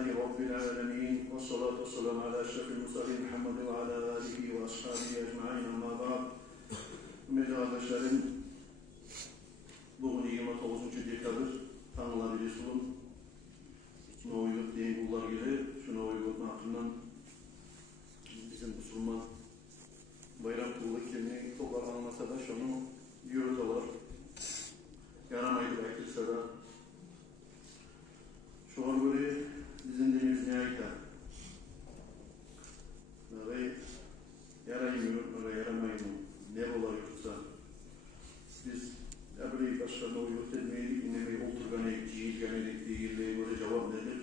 لله رب العالمين والصلاة والسلام على أشرف المرسلين محمد وعلى آله وأصحابه أجمعين أما بعد. Hürmetli kardeşlerim, bugün 29. dekabr tanılabiliyorsunuz. Şuna uygun deyin kullar gibi, şuna uygun hakkından bizim Müslüman bayram kulu kimliği toplar anlamasa da şunu yürütüyorlar. Yaramaydı belki da. Şu an böyle bizim dilimiz ne ayda? Nereye yaraymıyor, nereye yaramayın, ne olayıyorsa biz ya böyle başlarına uyut etmeyi, dinlemeyi, oturganı, cihilganı değil, böyle cevap nedir?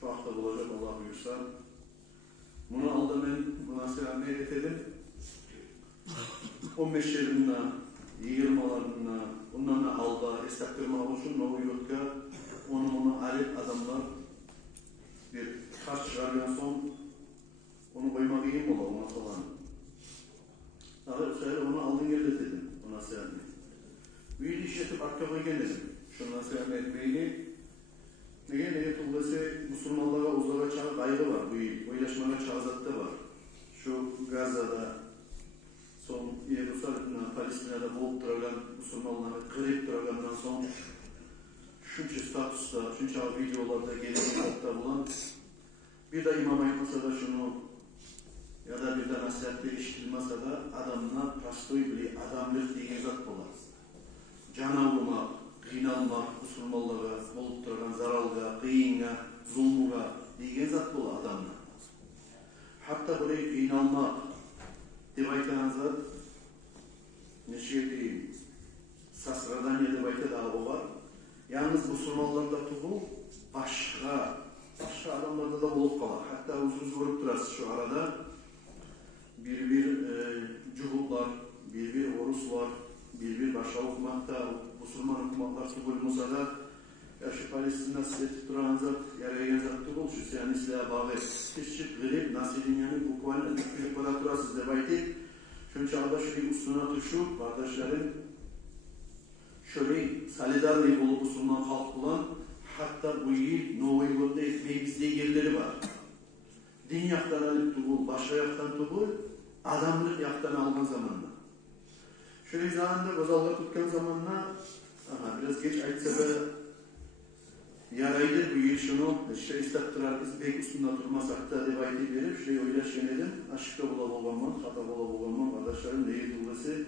Şu hafta bulacak Allah buyursa. Bunu aldım ben, buna selam edelim. 15 yerinde, yığılmalarında, bundan da alda, estaktırma olsun, o uyutka, onu alet adamlar bir kaç çıkarken son onu koymak iyi mi ola ona falan. Daha sonra onu aldın gel dedim ona selam. Büyük iş yapıp arkaya gelelim. Şundan selam etmeyi. Neye tuğlası Müslümanlara uzlara çağı gayrı var. Bu oylaşmana çağzatta var. Şu Gazze'da son Yeruşalim'de, Palestina'da bulup duran Müslümanları kırıp durandan son şunca statusta, şunca videolarda gelen nokta bulan bir de imam ayırmasa da şunu ya da bir de nasihatte işitilmasa da adamına rastoy bile adamlık diye zat bular. Cana vurmak, kıynalmak, Müslümanlara bulup duran zaralga, kıyınga, zulmuga diye zat bular adamına. Hatta burayı kıynalmak devaytan zat ne şey diyeyim sasradan ya devayta daha o var. Yalnız Müslümanlarda tuğul başka adamlarda da bulup kalır. Hatta uzun vurup durası şu arada bir cuhullar, bir orus var, bir başka hukumatta, Müslüman hukumatlar tuğulmuza da ya şu Palestin'de siletip duran zat, yarayan zat tuğul, şu Siyanistliğe bağlı teşçip grip, Nasir'in hukumanın hükümlük bana turasız debayti. Şunun çağda şöyle üstüne tuşu, kardeşlerin şöyle solidarlığı olup Müslüman halk bulan, hatta bu yıl Novo Yıl'da etmeyi bizde yerleri var. Din yaktan alıp tuğul, başka yaktan tuğul, adamlık yaktan alma zamanında. Şöyle zamanında gözalga tutkan zamanında, biraz geç aytsa da yaraydır bu yıl şunu, işte istattırar biz pek üstünde durmasak da devayti verip, şöyle oylaş yenedim, aşıkta bula bulgamam, hata bula bulgamam, kardeşlerim neyi tuğulası,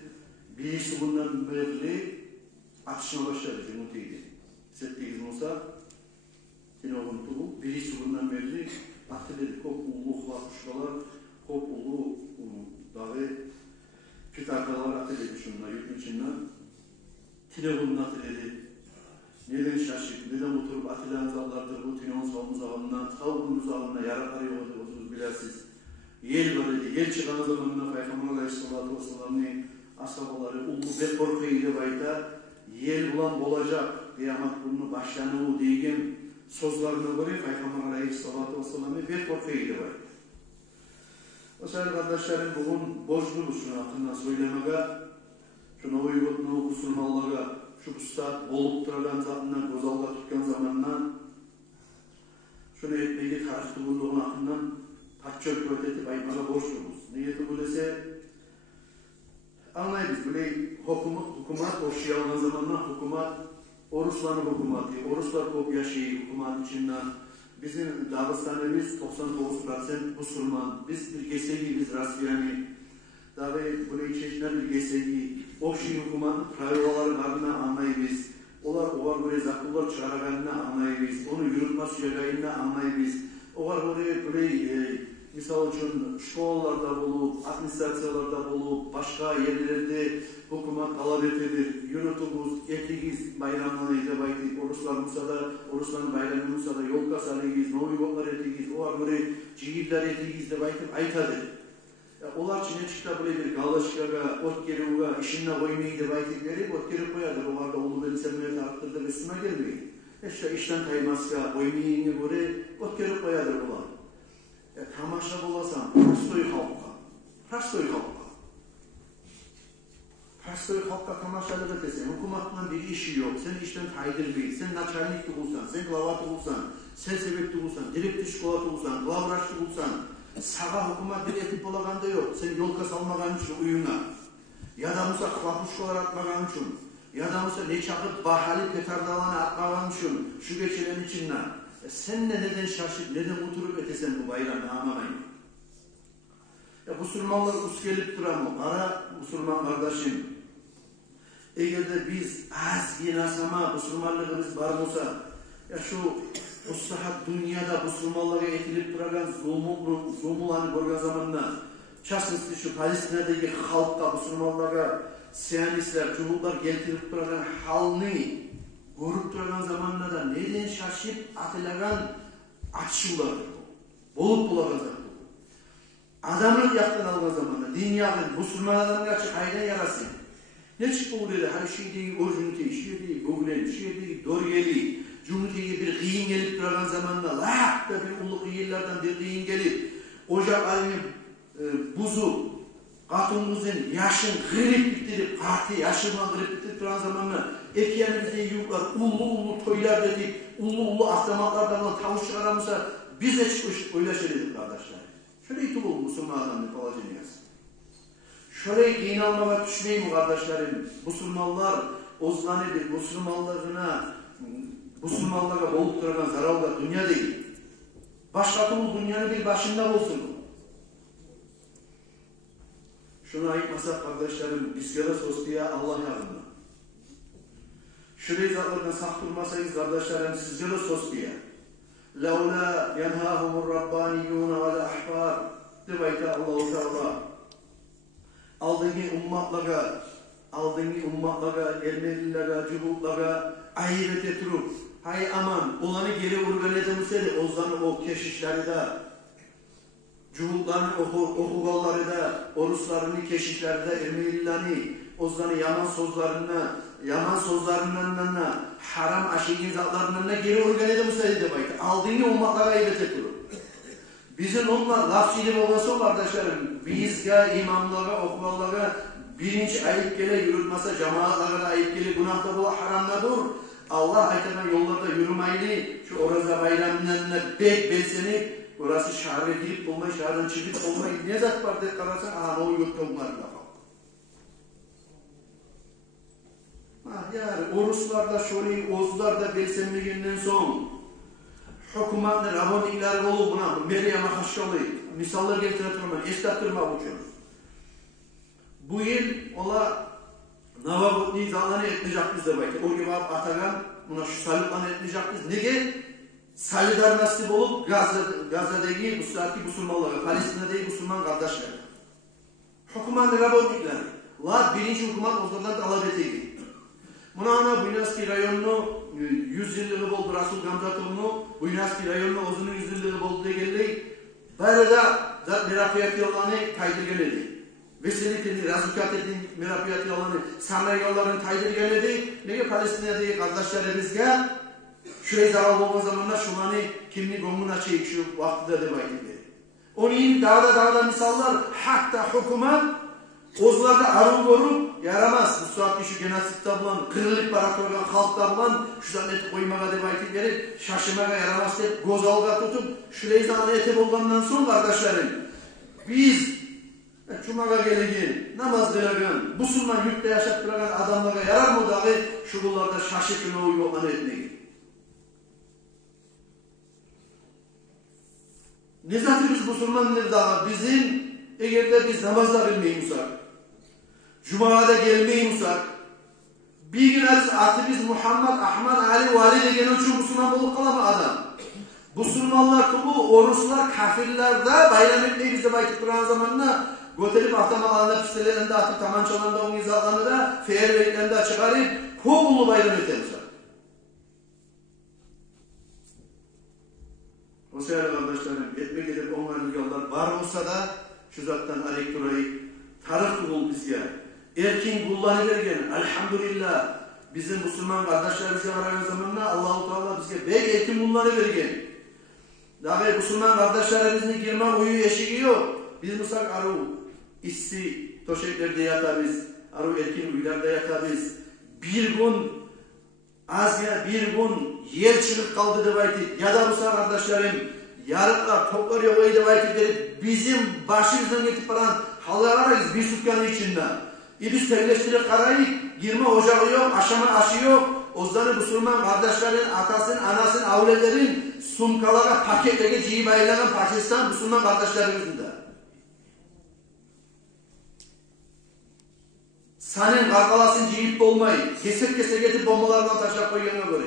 bir işi bundan böyle atışına başladı Cumhuriyeti. Settiğiz Musa, yine onun tuğu, bir işi bundan belli, atıldı, kop uluğla kuşkalar, kop uluğ dağı, kütarkalar atıldı şununla, yurtun içinden. Tine bunun atıldı. Neden şaşık, neden oturup atılan zallardır bu tineon savunuz ağından, savunuz ağından yarakar yoğurdu, oturuz bilersiz. Yel var idi, yel çıkan zamanında Peygamber Aleyhisselatü Vesselam'ın ashabaları, ulu ve korkuyla bayta, yel bulan olacak, kıyamet bunu başlanığı degen sözlerine göre Peygamber Aleyhisselatü Vesselam'ın ve korkuyla bayta. O sayın kardeşlerim bugün borçluyuz şunu hakkında söylemeye, şuna uygutluğu Müslümanlara, şu usta olup duran zatından, gözalga tutkan zamandan, şunu etmeyi karıştı bulduğun hakkından parça kuvvet edip ayıpmaya borçluyuz. Niyeti bu dese, anlayız, böyle hukumat boşluğa olan zamanlar hukumat, Orusların hukumatı, Oruslar kopyaşı hukumat içinden bizim Dağıstan'ımız 99% Müslüman, biz bir gesegi, biz Rasbiyani, daha böyle içerisinde bir gesegi, o şey hukumat, krayovaların adına anlayız, olar böyle zakıllar çıkarabildiğine anlayız, onu yürütme sürecinde anlayız, olar böyle misal için şkollarda bulup, administrasyalarda bulup, başka yerlerde hukumat talep edilir, yürütümüz, etigiz bayramlarına izlebaydık, Orusların bayramı Musa'da yol kasalıyız, Novigotlar etigiz, böyle cihiller etigiz de baydık, aytadır. Olar içine çıktı böyle bir galaşkaga, ot geri uga, işinle koymayı da baydıkları, ot geri koyadır, olarda oğlu belisemleri arttırdı ve üstüne gelmeyin. İşte işten kaymaska, koymayı göre, ot geri koyadır olar. Tamaşa bulasan, Pastoy halka tamaşalık etsen, hukumatla bir işi yok, sen işten taydırmayın, sen naçarlık bulsan, sen glavat bulsan, sen sebepli bulsan, direktli şokolata bulsan, glavraçlı bulsan, sağa hükümet bir etip olaganda yok. Sen yolka salmagan için uyuna. Ya da musa klapuşkolar atmagan için. Ya da musa ne çakıp bahali petardalanı atmagan için. Şu geçilen içinden. Sen neden şaşıp, neden oturup etesen bu bayramı anlamayın. Ya Müslümanlar uskelip duramı. Ara Müslüman kardeşim. Eğer de biz az yinasama Müslümanlığımız var olsa, ya şu o saat dünyada Müslümanlara etilip duragan zulmularını görgen zamanla, çasınızda şu Palestina'daki halkta Müslümanlara Siyonistler, Cumhurlar getirip duragan halini görüp duragan zamanla da neden şaşıp atılagan açışılar olup bulagan adamın yaktan algan zamanla, dünyanın Müslümanların açık ayna yarasın. Ne çıktı bu dedi? Hani şeydeki orijinite, şeydeki Google'in, şeydeki Doriyeli, Cumhuriyet'e bir kıyın gelip duragan zamanla, lak da bir ulluk yerlerden bir kıyın gelip, ocak ayını buzu, katımızın yaşın grip bitirip, parti yaşından grip bitirip duran zamanla, ekyanımızda yurtlar, ullu toylar dedik, ullu avtomatlardan tavuş çıkaramızsa, biz de çıkmış öyle söyledik kardeşler. Şöyle iti bul Müslüman adamını palacını yazsın. Şöyle inanmama düşüneyim kardeşlerim. Müslümanlar ozlanıdır. Müslümanlara bolup duran zararlar dünya değil. Başka türlü dünyanın bir başında olsun. Şunu ayıkmasak kardeşlerim, bizlere sosyaya Allah yardımına. Şurayı zatlardan sak durmasayız kardeşlerim, sizlere sosyaya. لَوْلَا يَنْهَاهُمُ الرَّبَّانِيُّونَ وَالْأَحْبَارِ Debayta Allah-u Teala aldığını ummatlara, Ermenilere, Cumhurlara ayırt etirip, hay aman, olanı geri organ edemeseydi, ozlanı o keşişleri de, Cumhurların okugalları da, Oruslarını keşişleri de, Ermenilerini, ozlanı yaman sözlerinden haram aşığın zatlarından geri organ edemeseydi debayta. Aldığını ummatlara ayırt etirip. Bizim onlar laf silim olması kardeşlerim. Bizge imamlara, okuvallara birinci ayıp gele yürütmese cemaatlara da ayıp gele günahda bu haramda dur. Allah aytanan yollarda yürümeyli şu oraza bayramlarına bek beslenip orası şehre girip olmayı, şehirden çıkıp olmayı ne zat var diye kararsan aha o yurtta onlar lafa. Yani Oruslarda şöyle Ozlarda beslenmeyinden son hükümetler, abonelikler olup buna Meryem'e haşşalı, misallar getirtirmen, esnettirmek için. Bu yıl ola Navabutlu'yu zalanı etmeyecek biz de belki. O gibi Atagan buna şu saliplanı etmeyecek biz. Nege? Salidar nasip olup Gazze'deki Müslümanlara, Palestina'daki Müslüman kardeşler. Hükümetler, abonelikler. Birinci hükümet Ozlar'dan talep edildi. Buna ana Buynaski rayonunu 100 yıllığı oldu Rasul Gamzatoğlu'nu, Buynaski rayonunu uzunun 100 yıllığı oldu diye geldi. Böyle de zat merafiyat yollarını kaydır geledi. Veselitini, razıkatetin merafiyat yollarını, Samray yollarını kaydır geledi. Nege Palestina'daki kardeşlerimizge şurayı zarar olma zamanlar şunları kimlik gomuna çekip şu vaktide demek gibi. Onun dağda misallar hatta hükümet Ozlarda arın korup yaramaz. Bu saatte şu genasitte bulan, kırılıp barakorgan halkta bulan, şu zaman eti koymağa demek verip, şaşırmağa yaramaz deyip, göz alga tutup, şurayı zaman eti bulgandan sonra kardeşlerim, biz Cuma'ya gelegen, namaz kılagan, Müslüman yurtta yaşap kılagan adamlara yarar mı dahi şu bunlarda şaşırtın o yolunu etmeyi. Ne zaten biz Müslümanlar daha bizim eğer de biz namazda kılmayımsak, Cuma'da gelmeyimsak, bir gün atımız Muhammed, Ahmet, Ali, Vali degen için Müslüman olup kalama adam. Müslümanlar kulu, Oruslar, kafirler de bayram etmeyi bize bakıp duran zamanla götürüp avtomalarında, pistelerinde atıp tamançalarında onun izahlarını da feyerbeklerinde çıkarıp kovulu bayram etemizler. O sefer kardeşlerim, etmek edip onların yollar var olsa da şu zattan elektorayı tarık kul bizge. Erkin kullanıvergen, elhamdülillah bizim Müslüman kardeşlerimize varan zamanla Allah-u Teala bizge bek erkin kullanıvergen. Daha Müslüman kardeşlerimizin girme uyu eşiği yok. Biz musak aru issi toşeklerde yatarız, aru erkin uylarda yatarız. Bir gün azya, bir gün yer çıkıp kaldı deb aytip, ya da bu kardeşlerim, yarıklar, toplar yok deb aytip, bizim başımızdan getip baran hallararız bir sutkanın içinde. Biz sevleştirip karayıp, girme ocağı yok, aşama aşı yok. Ozdanı Müslüman kardeşlerin, atasının, anasının, avlelerin sumkalara, paketlere ciyip ayılanan Pakistan Müslüman kardeşlerimizin de. Senin kargalasın ciyip dolmayı, kesip getip bombalardan taşak koyduğuna göre.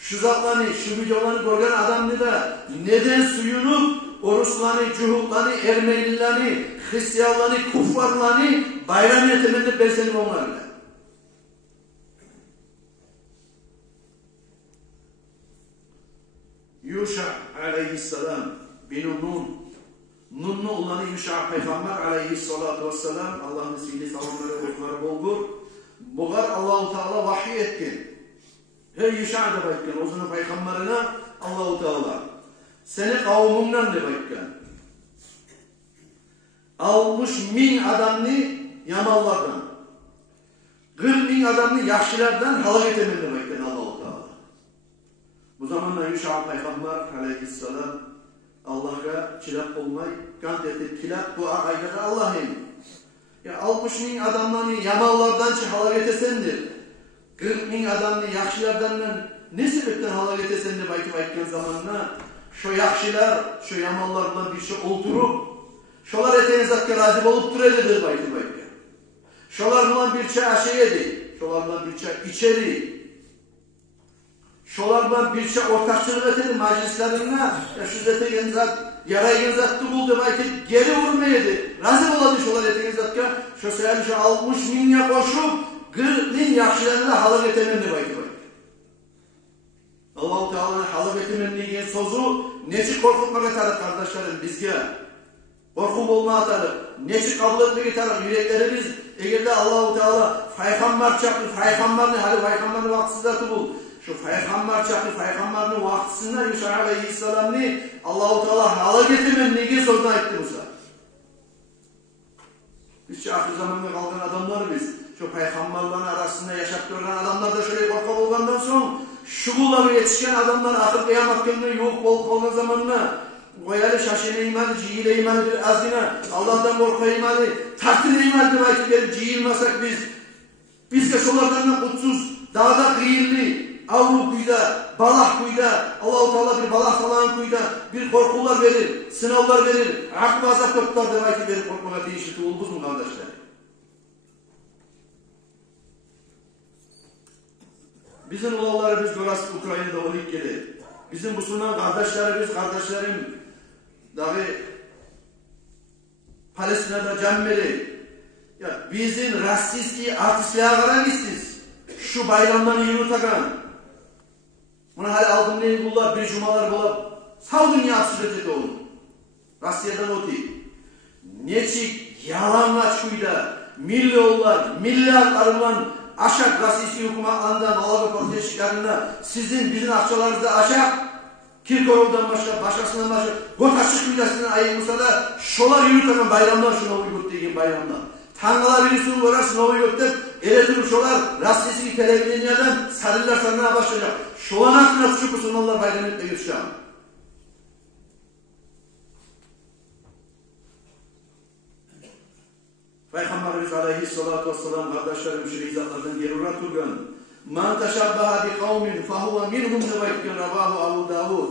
Şu zatlarını, şu videolarını görgen adam ne de, neden suyunu, Oruslarını, Cuhuklarını, Ermenilerini, Hristiyanlarını, Kuffarlarını bayram yeteminde beslenip onlarla. Yuşa aleyhisselam bin Nun'nu olanı Yuşa Peygamber aleyhissalatu vesselam Allah'ın ismiyle salamları okları boldur. Buğar Allah-u Teala vahiy etkin. Hey Yuşa da bakın, o zaman Peygamberine Allah-u Teala seni kavmumdan da bakın. 60.000 adamını yamallardan, 40.000 adamını yaşlılardan halak etemedi bakın Allah-u Teala. Bu zamanlar Yuşa Peygamber aleyhisselam Allah'a kilap olmayı, kant etti, kilap dua ayda Allah'ım. Ya 60.000 adamlarını yamallardan halak etesendir. 40.000 adamını yaşlılardan ne sebepten halak etesendir bakın zamanına. Şu yakşiler, şu yamallarla bir şey oldurup, şolar eteğinizatke razı olup duredir baytı. Şolarla bir şey aşeyedi, şolarla bir şey içeri, şolarla bir şey ortakçılık etedi meclislerine, ya şu eteğinizat, yarayınızattı buldu baytı, geri vurmaydı, razı oladı şolar eteğinizatke, şu sayarı şu 60.000'ye koşup, 40.000 yakşilerine halık etememdi baytı. Allah-u Teala'nın halık etememliğinin sözü neçik korkutmak atarız kardeşlerim bizge. Korkum olma atarız. Neçik kabul etmek atarız. Yüreklerimiz eğer de Allah-u Teala Peygamber çaktı. Peygamberini hadi Peygamberini vaksızatı bul. Şu Peygamber çaktı. Peygamberini vaksızında Yuşa Aleyhisselam'ını Allah-u Teala halık etememliğinin sözüne etti Musa. Biz şu ahir zamanda kalkan adamlar biz. Şu Peygamberlerin arasında yaşap gören adamlar da şöyle korkak olgandan sonra şugulla yetişken adamlar akıl kıyamet günü yok bol kalma zamanına koyalı şaşına imanı, cihile imanı bir azine, Allah'tan korku imanı, takdir imanı belki gelip cihilmasak biz de şolardan kutsuz, dağda kıyırlı, avlu kuyda, balah kuyda, Allah-u Teala bir balah falan kuyda, bir korkular verir, sınavlar verir, aklı azap toplar da belki verip korkmaya değişikti olmaz mı kardeşler? Bizim oğullarımız görası Ukrayna'da olup gelir. Bizim Müslüman kardeşlerim dahi Palestina'da cemmeli. Ya bizim rasisti artistliğe karangistiz. Şu bayramdan yürütakan. Bunu hala aldım neyi bullar, bir cumalar bullar. Sağ dünya absüreteti olur. Rusya'dan o değil. Neçik yalanla çuyda, milyarlarla aşak rasisti hükümetlerden Allah'ın korteşiklerine bizim akçalarınızda aşak Kirkorov'dan başkasından başka Gotaşık Müdesi'nden ayırmışsa da şolar yürüten bayramlar şuna uygut diyeyim bayramlar. Tanrılar birisini uğraşsın o uyguttep elektrik şolar rasisti televizyonlardan sarılar sarına başlayacak. Şolan hakkında küçük Müslümanlar bayram etmeye geçeceğim. Peygamberimiz aleyhissalatu vesselam kardeşlerim şu izahlardan geri uğratırken "Man teşabbaha bi kavmin fehuve minhum" demek Rabahu Abu Davud.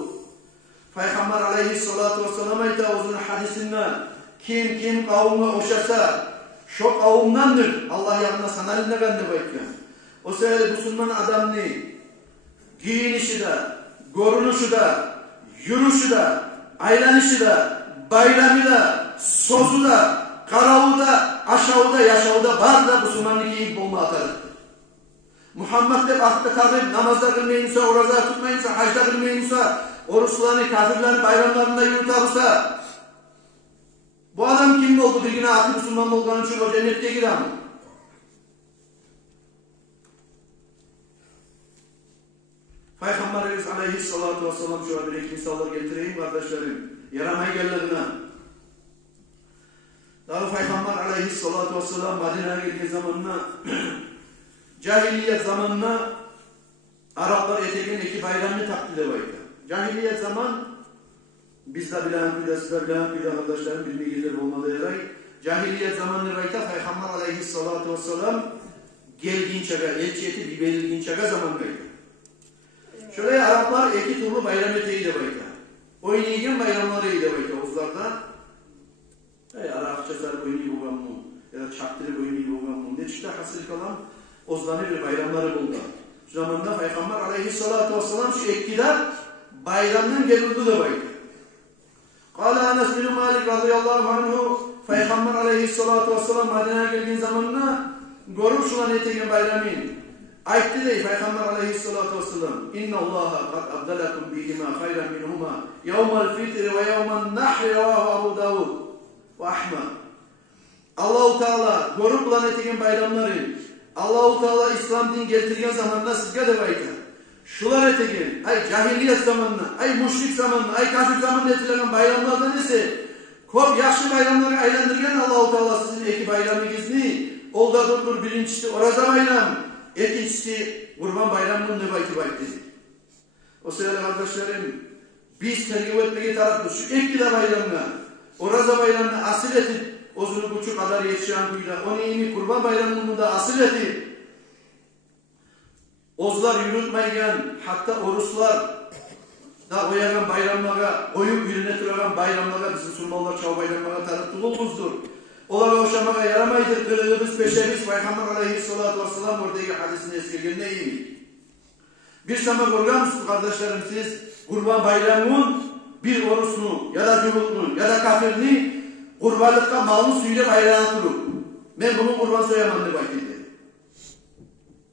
Peygamber aleyhissalatu vesselam ayta uzun hadisinden kim kavme oşasa şu kavimdendir. Allah yanına sanalinde ben de bekliyorum. O sefer Müslüman adamını giyinişi de, görünüşü de, yürüyüşü de, aylanışı da, bayramı da, sözü da, karavu da, aşağı da, yaşağı da var da Müslümanlık iyi bomba atarır. Muhammed de aklı kalır, namazda kılmayınsa, oruçta tutmayınsa, hacda kılmayınsa, oruçlarını, kafirlerin bayramlarında yürütarsa, bu adam kim oldu? Bir güne aklı Müslüman olduğunun için o cennette girer mi? Peygamberimiz aleyhissalatu vesselam şöyle bir iki misallar getireyim kardeşlerim. Yaramaya geldiğine. Daha Peygamber aleyhissalatu vesselam Medine'ye geldiği zamanına cahiliyet zamanına Araplar etegen iki bayramını takdir edeydi. Cahiliyet zaman bizde bilen kuyda, sizde bilen kuyda kardeşlerim bilmeyenler olmadığı yaray. Cahiliyet zamanını rayta Peygamber aleyhissalatu vesselam geldiğin çaga, elçiyeti bir belirgin çaga zamandaydı. Şöyle Araplar iki türlü bayram eteydi bayta. Oynayın bayramları eydi bayta uzlarda. Arapçasar oynayı boğan mı? Ya da çaktırıp oynayı boğan mı? Ne çıktı hasıl kalan ozlanı bir bayramları buldu. Şu zamanda Peygamber aleyhissalatu vesselam şu ekkide bayramdan gelildi de bayta. Kâle Enes bin Malik radıyallahu anhu Peygamber aleyhissalatu vesselam Medine'ye geldiğin zamanına görüp şulan etegen bayramın. Ayette de Peygamber aleyhissalatu vesselam İnna Allaha kad abdalakum bihima hayran minhuma yevmel fitri ve yevmel nahri revahu Abu Davud ve Ahmed. Allah-u Teala görüp bulan etegen bayramları Allah-u Teala İslam din getirgen zamanına sizge de bayta. Şular etegen, ay cahiliyet zamanına, ay müşrik zamanına, ay kafir zamanına etilen bayramlardan ise kop yaşlı bayramları aylandırgen Allah-u Teala sizin eki bayramı gizni, olda durdur birincisi Oraza bayram, ikincisi Kurban bayramının nebayti bayti. O sebeple kardeşlerim, biz tergip etmeye taraflı şu ekile bayramına, Oraza bayramına asil etip, ozunu buçuk kadar yetişen kuyla, o neyini Kurban bayramını da asil etip, ozlar yürütmeyen, hatta oruslar da oyagan bayramlara, oyup birine türeyen bayramlara, bizim Müslümanlar çoğu bayramlara tanıttığımızdır. Olar oşamaya yaramaydır, kılığımız, peşemiz, Peygamber aleyhissalatu vesselam oradaki hadisini eskirgen ne iyi. Bir zaman görüyor musunuz kardeşlerim siz, Kurban bayramının bir orusunu, ya da cumhurunu, ya da kafirini, kurbanlıkta malını suyuyla bayrağına tutup, ben bunu kurban soyamam ne vakitli.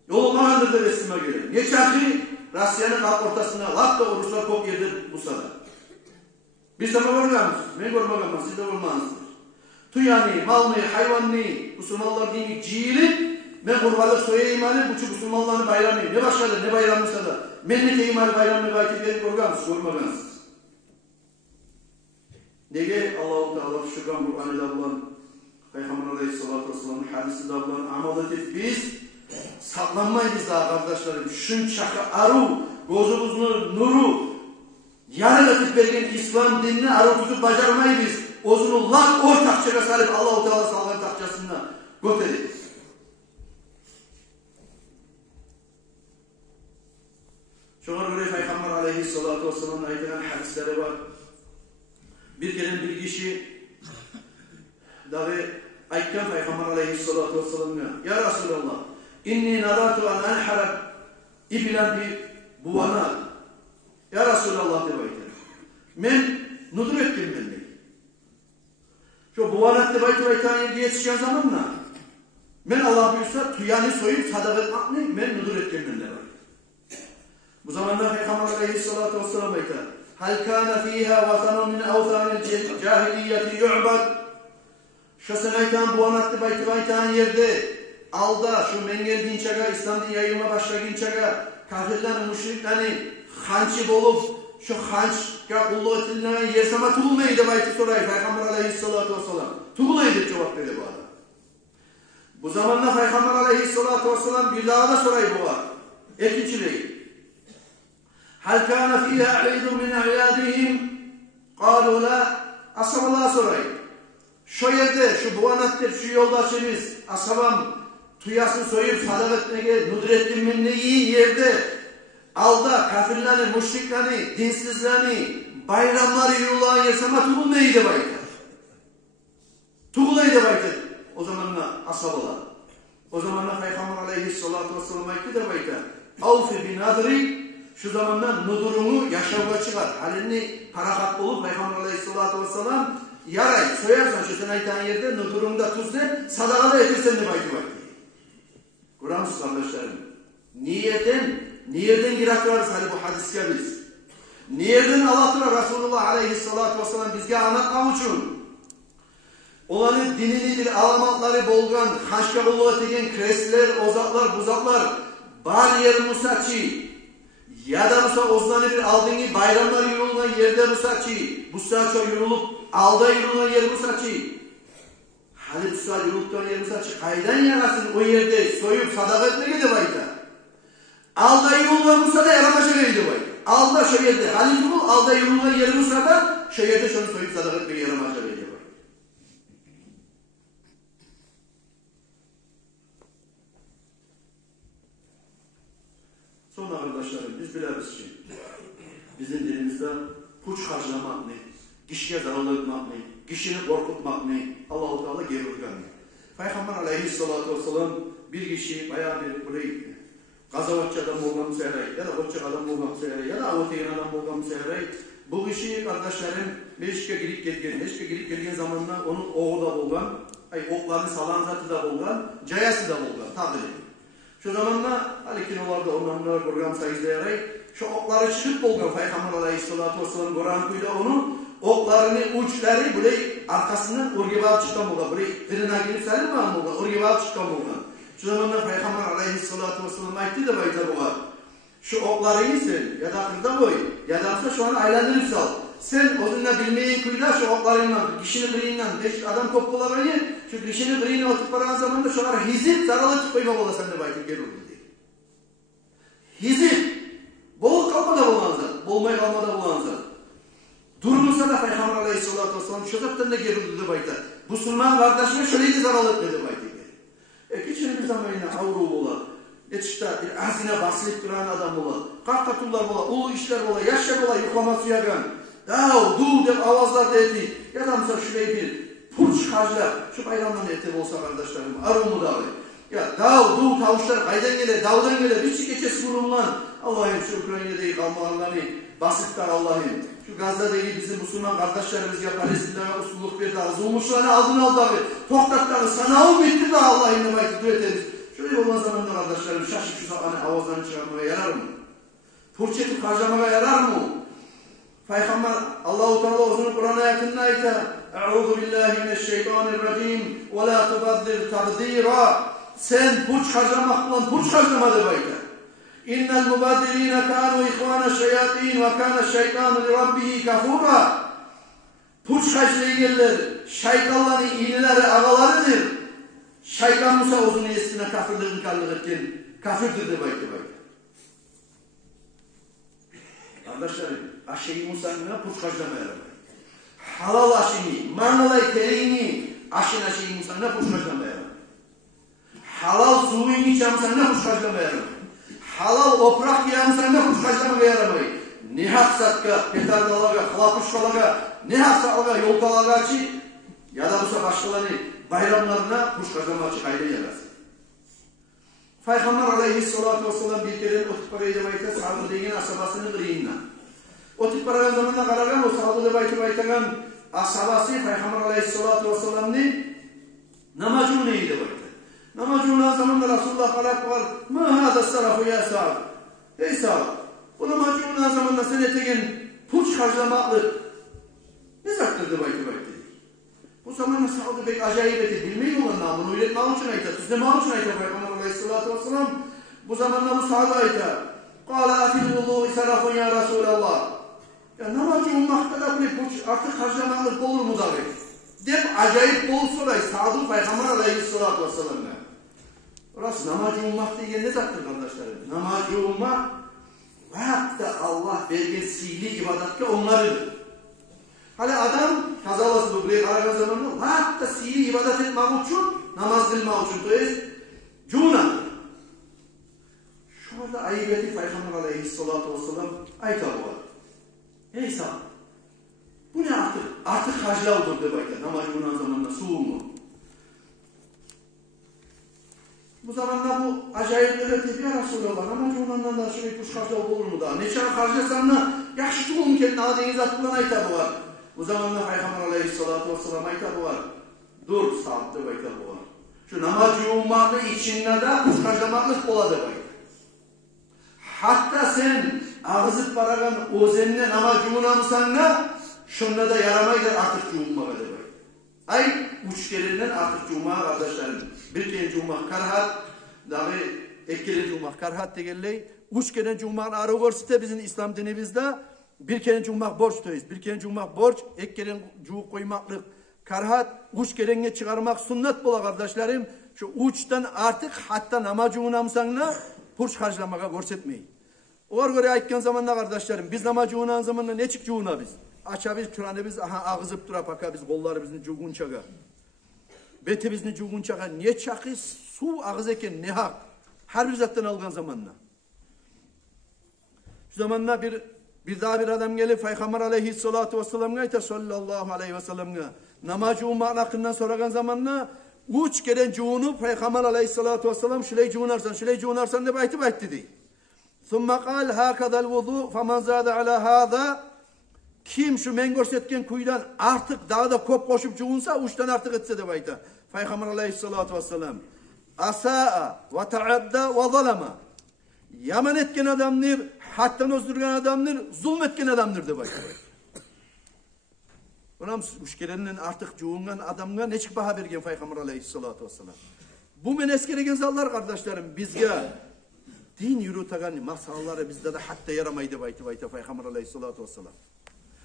Yolundan da resime göre. Geçerli Rusya'nın halk ortasına laf da Ruslar kop yedir bu sada. Bir zaman görmemiz. Ben görmem siz de görmezsiniz. Tuyani, malını, hayvanını, Müslümanlar dini cihili, ben kurbanlık soya imali, bu Müslümanların bayramı. Ne başkadır, ne bayramıysa da. Mennete imali bayramını vakit verip görmezsiniz. Nege Allah-u Teala şükran Kur'an'ı bulan, Peygamber aleyhissalatu vesselam'ın hadisi de bulan amal edip biz saklanmayız daha kardeşlerim. Şun çakı arı, gözümüzün nuru, yarı edip vergen İslam dinini arı tutup bacarmayız. Ozunu lak ortakçıya salip Allah-u Teala salgan takçasına götürür. Şuna göre Peygamber aleyhissalatu vesselam'ın ayetilen hadisleri var. Bir kere bir kişi dahi aykken Peygamber aleyhissalatu vesselam'ına Ya Resulallah inni nadatu an enharab ibilen bir buvana Ya Resulallah diye baytır. Men nudur ettim ben de. Şu buvanat diye baytır yetişken zamanla men Allah buyursa tuyani soyup sadak etmek ne? Men nudur ettim ben de baytır. Bu zamanda Peygamber aleyhissalatu vesselam baytır. Hal kana fiha vatanun min avtanil cahiliyeti yu'bad. Şu senaytan buvanat diye baytır yerde alda şu men geldiğin çaga, İslam'da yayılma başlayın çaga, kafirlerin, müşriklerin hançı bolup, şu hançka kulluğu etilinen yersama tuğulmaydı bayti sorayı Peygamber aleyhissalatu vesselam. Tuğulaydı cevap verdi bu adam. Bu zamanla Peygamber aleyhissalatu vesselam bir daha da sorayı bu var. İkinciliği. Hal kana fiha eidun min a'yadihim? Kalu la. Ashaballah sorayı. Şu yerde, şu buanattır, şu yoldaşımız, ashabam, tuyasını soyup sadak etmeye Nudrettin min neyi yerde alda kafirlerini, müşriklerini, dinsizlerini, bayramları yürüyen yersama tuğulmaydı baytır. Tuğulaydı baytır. O zamanla ashabalar. O zamanla Peygamber aleyhissalatu vesselam ayette de baytır. Avfi bin nadri şu zamanla nudurumu yaşamına çıkar. Halini parahat olup Peygamber aleyhissalatu vesselam yaray soyarsan şu sen aytan yerde nudurumda tuz ne? Sadakada etirsen de baytır. Kur'an kardeşlerim. Niyeden giraklarız hali bu hadiske biz. Niyeden Allah'tan Resulullah aleyhissalatu vesselam bizge anlatmak için. Olanın dininidir, alamatları bolgan, haşka bulluğa tegen kresler, ozaklar, buzaklar, bar yer musaçı, ya da musa ozlanı bir aldığını bayramlar yürülen yerde musaçı, bu saço yürülüp alda yürülen yer musaçı. Hali bu saat yürülükten yer musaçı, kaydan yarasın o yerde soyup sadak etmeye de bayta. Alda yılılgan bulsa da yaramaşa geydi boy. Alda şu yerde halife bul, alda yılılgan yeri bulsa da şu yerde şunu soyup sadaka etmeye yaramaşa geydi boy. Sonra arkadaşlarım biz biliriz ki bizim dilimizde puç harcamak ne? Kişiye zarar etmek ne? Kişini korkutmak ne? Allah-u Teala geri urganıyor. Peygamber aleyhissalatu vesselam bir kişi bayağı bir burayı gazavatçı adam olmamı söyleyi ya da otçak adam olmamı söyleyi ya da avateyen adam olmamı söyleyi. Bu kişi kardeşlerim Meşke girip gelgen zamanlar onun oğu da olgan, oklarını salan zatı da olgan, cayası da olgan, tabi. Şu zamanla halikin olar da onlarla program sayızlayarak şu okları çıkıp olgan Peygamber aleyhissalatu vesselam Kur'an kuyda onun oklarını uçları buraya arkasından oraya çıkan olgan, buraya kırına girip selim mi olgan, oraya çıkan olgan. Şu zamanla Peygamber aleyhissalatu vesselam ayıttı da bayta bu var. Şu okları iyisin ya da kırda koy ya da şu an aylandırıp sal. Sen onunla bilmeyin kuyda şu oklarıyla, kişinin kırığından 5 adam toplularını şu kişinin kırığına oturup paran zamanında şunlar hizip zaralı koymak ola sen de bayta gel oldu diye. Hizip bol kalmada bulanzat, bolmay kalmada bulanzat. Durmuşsa da Peygamber aleyhissalatu vesselam şu zaten de gel oldu bayta. Bu Müslüman kardeşime şöyleydi zaralı etmedi bayta. Geçen bir zamanına avru ola, işte bir azine basılıp duran adam ola, kartatullar ola, ulu işler ola, yaşlar ola, yuklaması yagan, dav, du deyip avazlar da eti, ya da mesela şuraya bir purç harclar, şu bayramdan eti olsa kardeşlerim, arımı dağı, ya dav, du, tavuşlar kaydan gele, davdan gele, bir çikeçe surunlan, Allah'ım şu Ukrayna'daki kalmalarını basıplar Allah'ım, şu Gazze'deki bizim Müslüman kardeşlerimiz ya Palestina'ya usulluk verdi, zulmuşlarını aldın aldı abi, toktakları sana bitti de Allah'ın nemayeti düeteniz. Şöyle olmaz zamanda kardeşlerim şaşıp şu zamanı avazlarını çıkarmaya yarar mı? Fırçetik harcamaya yarar mı? Peygamber Allah-u Teala uzun Kur'an ayetinde ayette Eûzu billahi mineşşeytanirracim ve la tubaddir tabdira. Sen purç harcamakla purç harcamadı bayta. İnnel mubaddirine kânu ihvâne şeyatîn ve kâne şeytânu li rabbihi kafûra. Purç harcayıgeller şeytanların iyilileri ağalarıdır. Şeytan Musa uzun yesine kafirliğin kallık etken kafirdir de bayta bayta. Kardeşlerim, aşeyi Musa'nın purç harcamaya halal aşini, manalay tereğini aşeyi Musa'nın purç harcamaya halal suyunu içamsana purç harcamaya halal oprak yiyamsana purç harcamaya ne haksatka, petardalaga, halapuşkalaga, ne haksalaga, yolkalaga çi ya da bu başkalarını bayramlarına purç harcamaya kayda yarasın. Peygamber aleyhissalatu vesselam bir kere o tip parayı debayta sağlığı degen asabasını kırıyından. O tip parayı zamanına karagan o sağlığı debayta baytagan asabası Peygamber aleyhissalatu vesselam'ın namacını neydi debayta. Namacını zamanında Resulullah kalak var. Ma hada sarafı ya Sa'd. Ey Sa'd. Bu namacını zamanında sen etegen purç harcamaklı ne zaktır debayta bayta. Bu zamanla Sa'd pek acayip etti. Bilmeyi olan namını öğretmek için ayta. Tüzlemek için ayta Peygamber aleyhissalatu vesselam. Bu zamanla bu Sa'd ayta. Kâle afil vudu'i sarafın ya Resulallah. Ya namazı ummakta da bu artık harcamaklık olur mu da deyip acayip bol soray Sa'd Peygamber aleyhissalatu vesselam'la. Orası namazı ummak diye ne zaktır kardeşlerim? Namazı ummak veyahut Allah belge sihli ibadatka onlarıdır. Hala adam kazalası bu buraya karagan zamanında veyahut sihli ibadet etmek için namaz kılmak için dolayısıyla cuna. Şu anda ayıbeti Peygamber aleyhissalatu vesselam ayta var. Ey Sa'd, bu ne artık? Artık hacla olur de bayta. Namaz bundan zamanında suğu mu? Bu zamanda bu acayip öğretti ya Resulallah. Namaz bundan da şöyle kuş hacla olur mu da? Neçen harcasanla yakıştı mı kendine adeniz atılan aytabı var. Bu zamanda Peygamber aleyhissalatu vesselam aytabı var. Dur Sa'd de bayta bu var. Şu namaz yoğunmaklı içinde de kuş harcamaklık ola de bayta. Hatta sen ağzıp baragan ozenine namaz yuğunamsan ne? Şunda da yaramaydır artık yuğunmağa da bay. Ay uç gelenden artık yuğunmağa kardeşlerim. Bir kere yuğunmak karhat, dahi ek kere yuğunmak karhat tegelley. Uç kere yuğunmak arı görsüte bizim İslam dinimizde bir kere yuğunmak borçtayız. Bir kere yuğunmak borç, ek kere yuğuk koymaklık karhat, uç kerenge çıkarmak sünnet bola kardeşlerim. Şu uçtan artık hatta namaz yuğunamsan ne? purç harclamaga görsetmeyin. Olar göre aytkan zamanda kardeşlerim, biz nama juğunan zamanda ne çık juğuna biz? Aça biz, turanı biz, aha ağızıp dura paka biz, kolları bizni juğunçaga. Beti bizni juğunçaga, ne çakı su ağız eken, ne hak? Her bir zattan algan zamanla. Şu zamanla bir daha bir adam gelip Peygamber aleyhissalatu vesselam'a ayta sallallahu aleyhi ve sellem'e nama juğun ma'nakından soragan zamanla uç gelen juğunu Peygamber aleyhissalatu vesselam şuley juğunarsan de baytı dedi. Thumma qal hakadal vudu faman zada ala hada kim şu men görsetken kuydan artık daha da kop koşup juğunsa uçtan artık etse de bayta. Peygamber aleyhissalatu vesselam asaa ve ta'adda ve zalama yaman etken adamdır, hattan özdürgen adamdır, zulmetken adamdır de bayta. Onam uşkelerinden artık juğungan adamga ne çık baha bergen Peygamber aleyhissalatu vesselam. Bu men eskeregen zallar kardeşlerim bizge din yürütegen masalları bizde de hatta yaramaydı bayta Peygamber aleyhissalatu vesselam.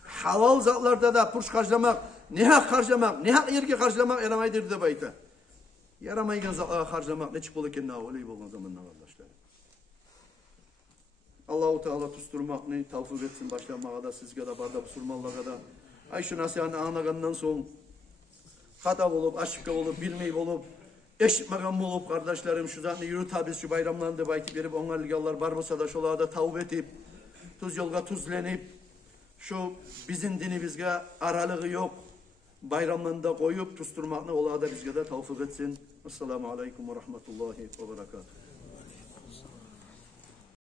Halal zatlarda da purç harcamak, ne hak harcamak, ne hak yerge harcamak yaramaydır de bayta. Yaramaygen zatlara harcamak ne çık bolken na olay bolgan zamanlar kardeşlerim. Allahu Teala tusturmakni tavfik etsin başlamağa da sizge de barda musulmanlarga da. Ay şu nasihatini anlagandan soň hata bolup, aşıkka bolup, bilmey bolup, eşitmegen bolup kardeşlerim şu zatni yürüt biz şu bayramlarında baytı berip oňarlygallar bar bolsa da şolarda tavbe etip, tuz yolga tuzlenip, şu bizim dinimizge aralığı yok. Bayramlarında koyup tusturmakni olar da bizge de tavfik etsin. Assalamu aleykum ve rahmetullahi ve berekatuhu.